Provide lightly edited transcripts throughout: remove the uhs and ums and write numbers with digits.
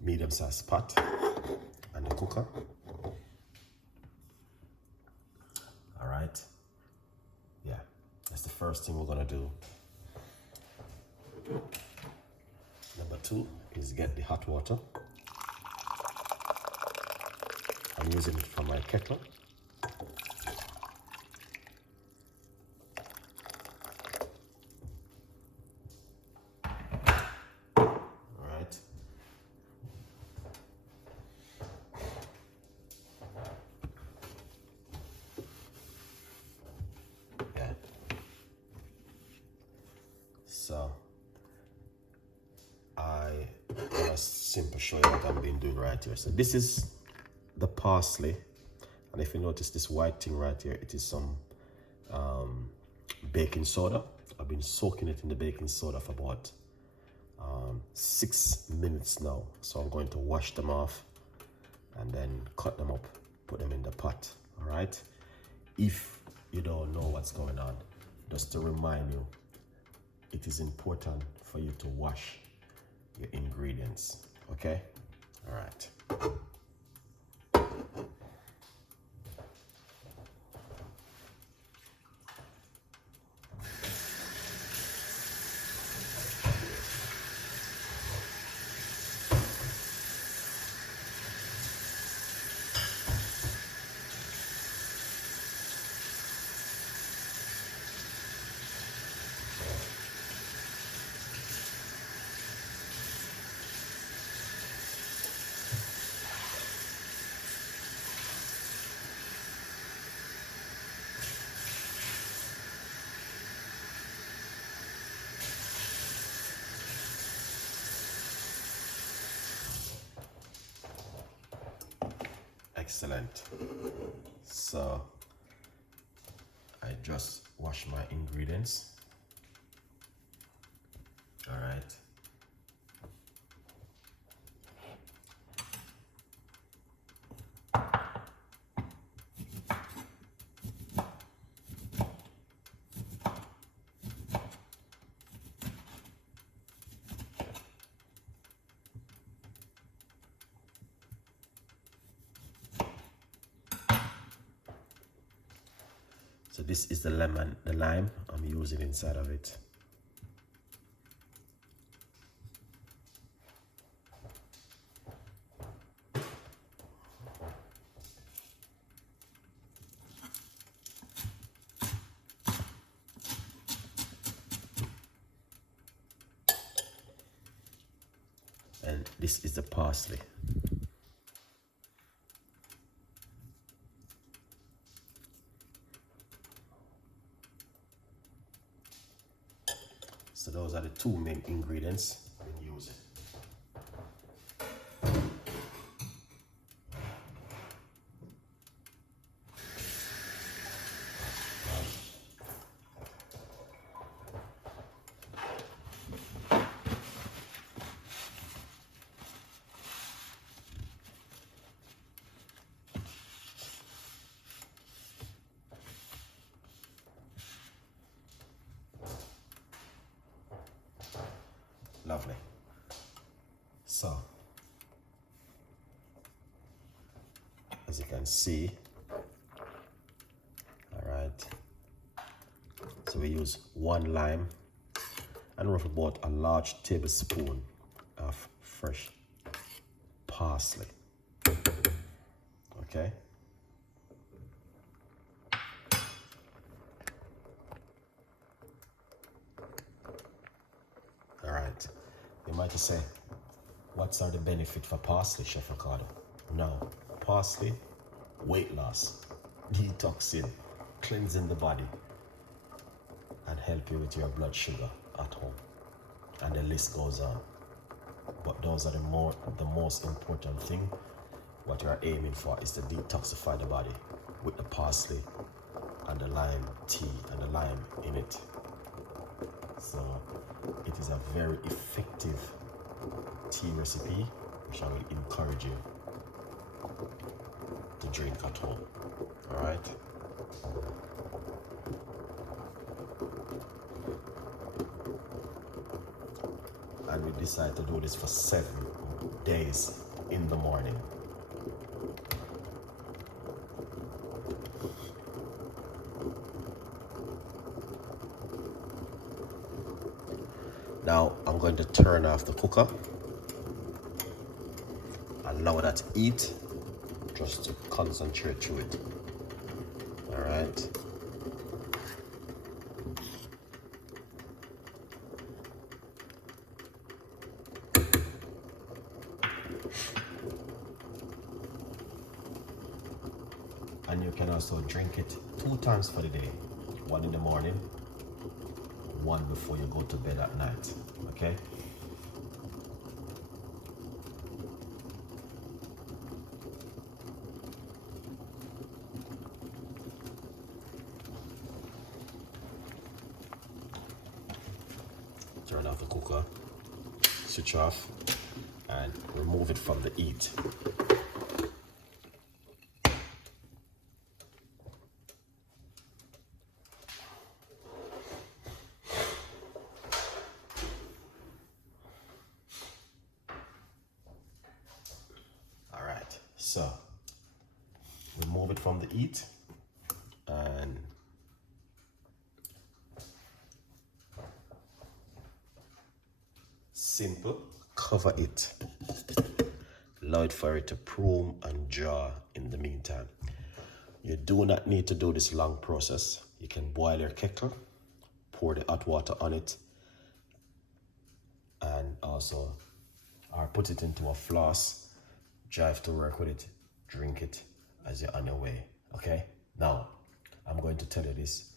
medium-sized pot and the cooker. All right. Yeah, that's the first thing we're gonna do. Number 2 is get the hot water. I'm using it from my kettle. So I want to simply show you what I've been doing right here. So this is the parsley, and if you notice this white thing right here, it is some baking soda. I've been soaking it in the baking soda for about 6 minutes now. So I'm going to wash them off and then cut them up, put them in the pot. All right. If you don't know what's going on, just to remind you, it is important for you to wash your ingredients, okay? All right. Excellent. So I just wash my ingredients. All right. So this is the lime I'm using inside of it. And this is the parsley. So those are the 2 main ingredients I'm using. Lovely. So, as you can see, all right, so we use 1 lime and roughly about a large tablespoon of fresh parsley. Okay. All right. You might say, what's are the benefit for parsley, Chef Ricardo? Now, parsley, weight loss, detoxing, cleansing the body, and help you with your blood sugar at home. And the list goes on. But those are the most important thing. What you are aiming for is to detoxify the body with the parsley and the lime tea and the lime in it. So it is a very effective tea recipe, which I will encourage you to drink at home. All right. And we decided to do this for 7 days in the morning. Now I'm going to turn off the cooker, allow that to eat, just to concentrate through it. All right. And you can also drink it 2 times for the day. 1 in the morning, 1 before you go to bed at night, okay? Turn off the cooker, switch off, and remove it from the heat. All right, so remove it from the heat and simple, cover it. Allow it for it to prune and jar in the meantime. You do not need to do this long process. You can boil your kettle, pour the hot water on it, and also put it into a flask, drive to work with it, drink it as you're on your way, okay? Now, I'm going to tell you this.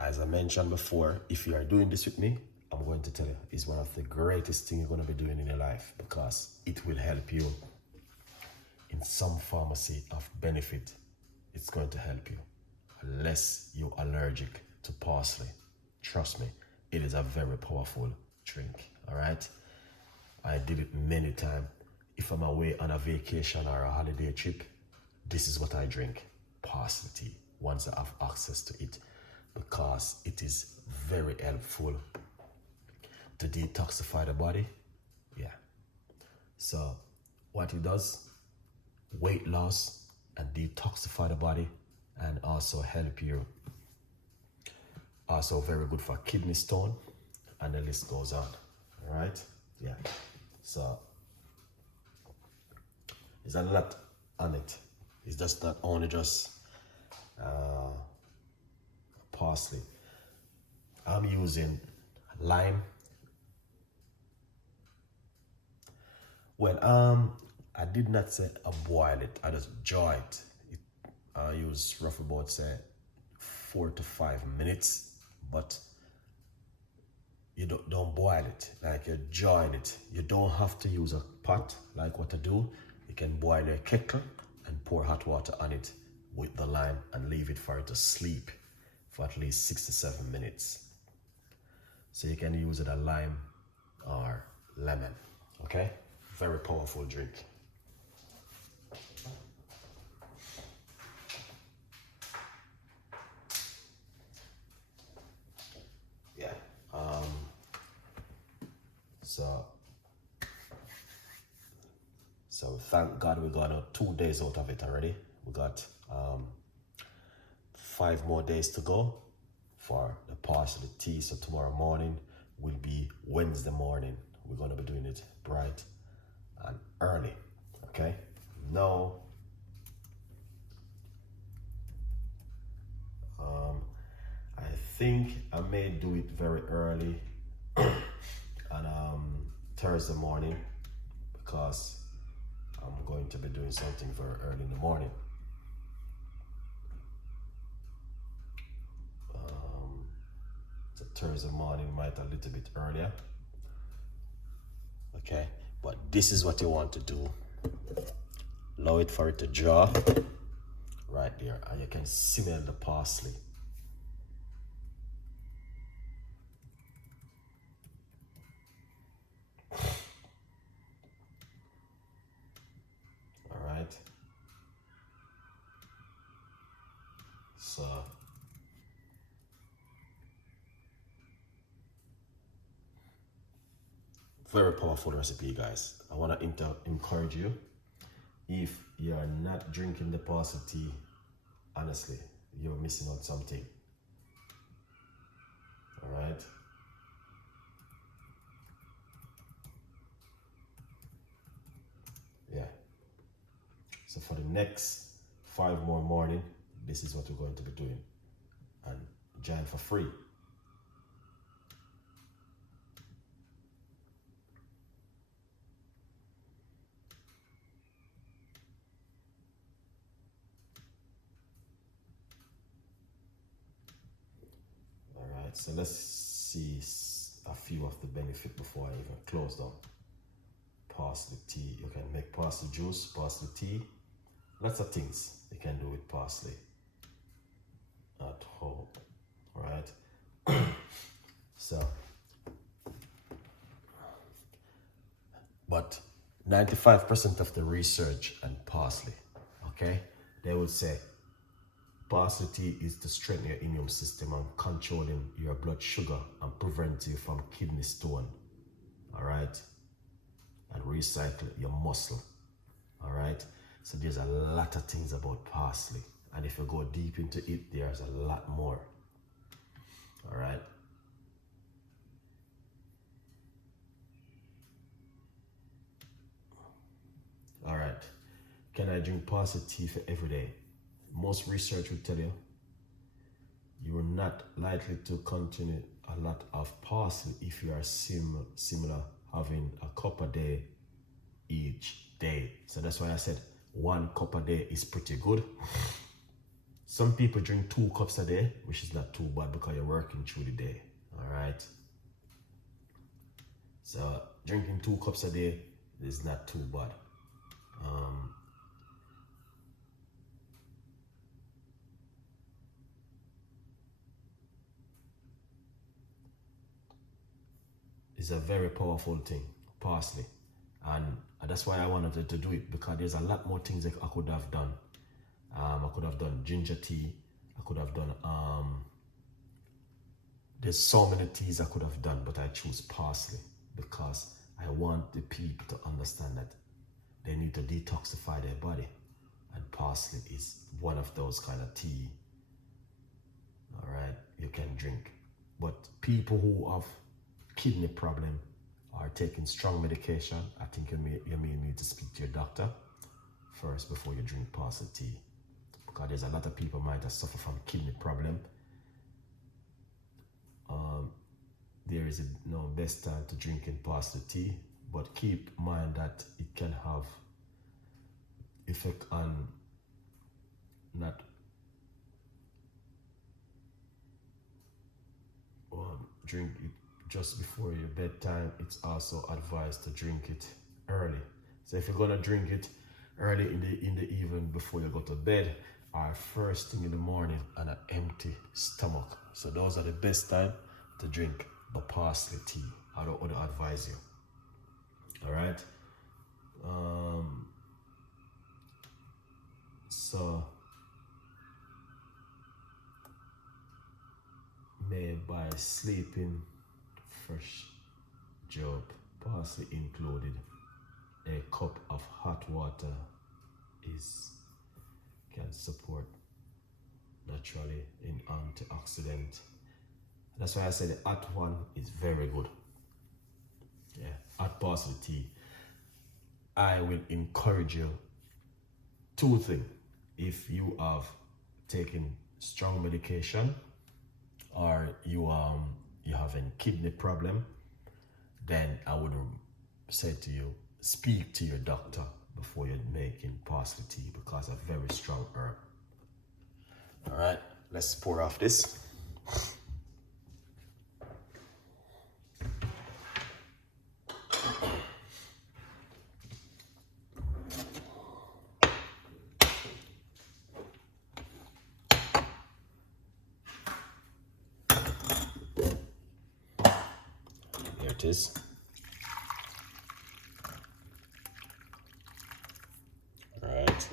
As I mentioned before, if you are doing this with me, I'm going to tell you, it's one of the greatest things you're going to be doing in your life, because it will help you in some pharmacy of benefit. It's going to help you, unless you're allergic to parsley. Trust me, it is a very powerful drink, all right? I did it many times. If I'm away on a vacation or a holiday trip, this is what I drink, parsley tea, once I have access to it, because it is very helpful to detoxify the body. Yeah. So what it does, weight loss and detoxify the body, and also help you. Also very good for kidney stone, and the list goes on. All right. Yeah. So there's a lot on it. It's just not only just parsley. I'm using lime. Well, I did not say I boil it. I just jar it. I use roughly about say 4 to 5 minutes, but you don't boil it. Like you're jarring it. You don't have to use a pot like what I do. You can boil your kettle and pour hot water on it with the lime and leave it for it to sleep for at least 6 to 7 minutes. So you can use it a lime or lemon, okay? Very powerful drink. Yeah. So thank God we got 2 days out of it already. We got 5 more days to go for the parsley tea. So tomorrow morning will be Wednesday morning. We're gonna be doing it bright and early, okay? Now, I think I may do it very early on Thursday morning, because I'm going to be doing something very early in the morning. So Thursday morning might a little bit earlier, okay? But this is what you want to do. Allow it for it to jar right there, and you can smell the parsley. All right. So Very powerful recipe, guys. I want to encourage you. If you are not drinking the parsley tea, honestly, you're missing out something. All right. Yeah. So for the next 5 more morning, this is what we're going to be doing. And join for free. All right, so let's see a few of the benefits before I even close down. Parsley tea, you can make parsley juice, parsley tea, lots of things you can do with parsley at home. All right. So, but 95% of the research on parsley, okay, they would say parsley tea is to strengthen your immune system and controlling your blood sugar and prevent you from kidney stone. All right. And recycle your muscle. All right. So there's a lot of things about parsley. And if you go deep into it, there's a lot more. All right. All right. Can I drink parsley tea for every day? Most research will tell you you are not likely to continue a lot of parsley if you are similar having a cup a day each day. So that's why I said 1 cup a day is pretty good. Some people drink 2 cups a day, which is not too bad because you're working through the day. All right. So drinking 2 cups a day is not too bad. It's a very powerful thing, parsley. And that's why I wanted to do it, because there's a lot more things that I could have done. I could have done ginger tea. I could have done, there's so many teas I could have done, but I choose parsley because I want the people to understand that they need to detoxify their body. And parsley is one of those kind of tea, all right, you can drink. But people who have kidney problem are taking strong medication, I think you may need to speak to your doctor first before you drink parsley tea. Because there's a lot of people might have suffered from kidney problem. There is no best time to drink in parsley tea, but keep in mind that it can have effect on not drink it just before your bedtime. It's also advised to drink it early. So if you're gonna drink it early in the evening before you go to bed, or first thing in the morning on an empty stomach. So those are the best time to drink the parsley tea. I don't want to advise you. All right. So made by sleeping fresh job, parsley included. A cup of hot water can support naturally in antioxidant. That's why I said the hot one is very good. Yeah, hot parsley tea. I will encourage you 2 things. If you have taken strong medication or you have a kidney problem, then I would say to you, speak to your doctor before you're making parsley tea, because it's a very strong herb. All right, let's pour off this. There it is. All right.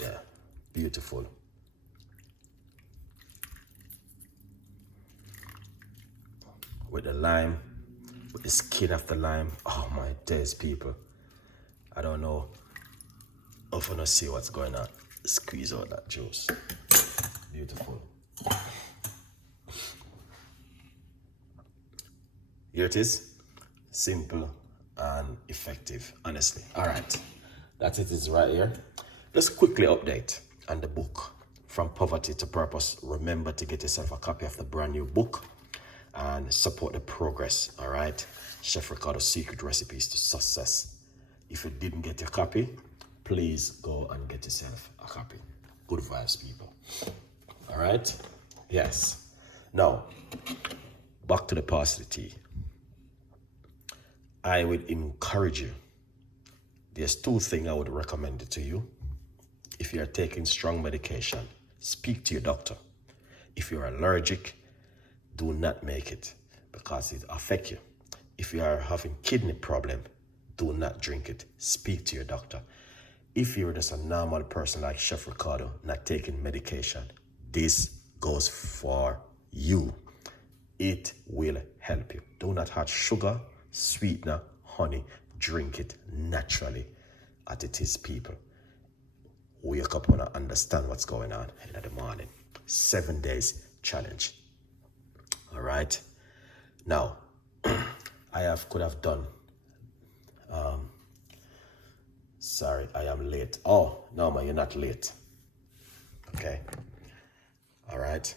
Yeah, beautiful. With the lime, with the skin of the lime. Oh my days, people. I don't know if I don't see what's going on. Squeeze out that juice. Beautiful. Here it is. Simple and effective, honestly. All right, that's it is right here. Let's quickly update on the book, From Poverty to Purpose. Remember to get yourself a copy of the brand new book and support the progress, all right? Chef Ricardo's Secret Recipes to Success. If you didn't get your copy, please go and get yourself a copy. Good vibes, people. All right? Yes. Now, back to the parsley tea. I would encourage you. There's two things I would recommend it to you. If you're taking strong medication, speak to your doctor. If you're allergic, do not make it because it affects you. If you are having kidney problem, do not drink it. Speak to your doctor. If you're just a normal person like Chef Ricardo, not taking medication, this goes for you. It will help you. Do not add sugar, sweetener, honey. Drink it naturally as it is, people. Wake up and understand what's going on in the morning. 7 days challenge. All right. Now, could have done. Sorry, I am late. Oh, no, man, you're not late. Okay. All right.